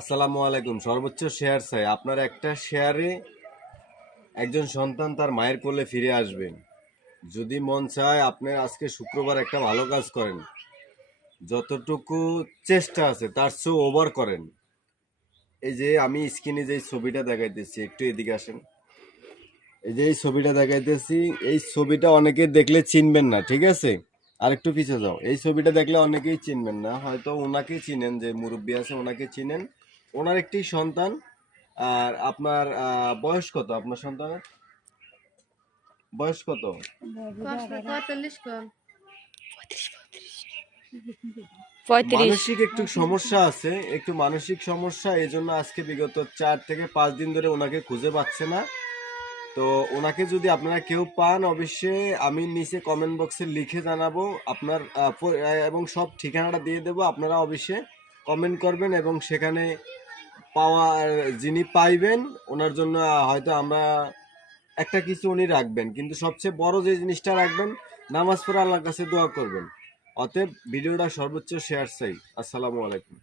আসসালামু আলাইকুম। সর্বোচ্চ শেয়ার চাই। আপনার একটা শেয়ারে একজন সন্তান তার মায়ের কোলে ফিরে আসবেন। যদি মন চায় আপনি আজকে শুক্রবার একটা ভালো কাজ করেন, যতটুকু চেষ্টা আছে তার চেয়ে ওভার করেন। এই যে আমি স্ক্রিনে যে ছবিটা দেখাইতেছি, একটু এদিকে আসেন। এই যে এই ছবিটা দেখাইতেছি, এই ছবিটা অনেকে দেখলে চিনবেন না, ঠিক আছে? আরেকটু পিছিয়ে যাও। এই ছবিটা দেখলে অনেকেই চিনবেন না, হয়তো ওনাকে চিনেন, যে মুরব্বী আছে ওনাকে চিনেন। ওনার একটি সন্তান। আর আপনার বয়স কত? আপনার সন্তানের বয়স কত? 35। মানসিক একটু সমস্যা আছে, একটু মানসিক সমস্যা, এই জন্য আজকে বিগত 4 থেকে 5 দিন ধরে ওনাকে খুঁজে পাচ্ছে না। তো ওনাকে যদি আপনারা কেউ পান, অবশ্যই আমি নিচে কমেন্ট বক্সে লিখে জানাবো আপনার এবং সব ঠিকানাটা দিয়ে দেবো। আপনারা অবশ্যই কমেন্ট করবেন এবং সেখানে পাওয়ার যিনি পাইবেন ওনার জন্য হয়তো আমরা একটা কিছু উনি রাখবেন, কিন্তু সবচেয়ে বড় যে জিনিসটা রাখবেন, নামাজ পড়ে আল্লাহর কাছে দোয়া করবেন। অতএব ভিডিওটা সর্বোচ্চ শেয়ার চাই। আসসালামু আলাইকুম।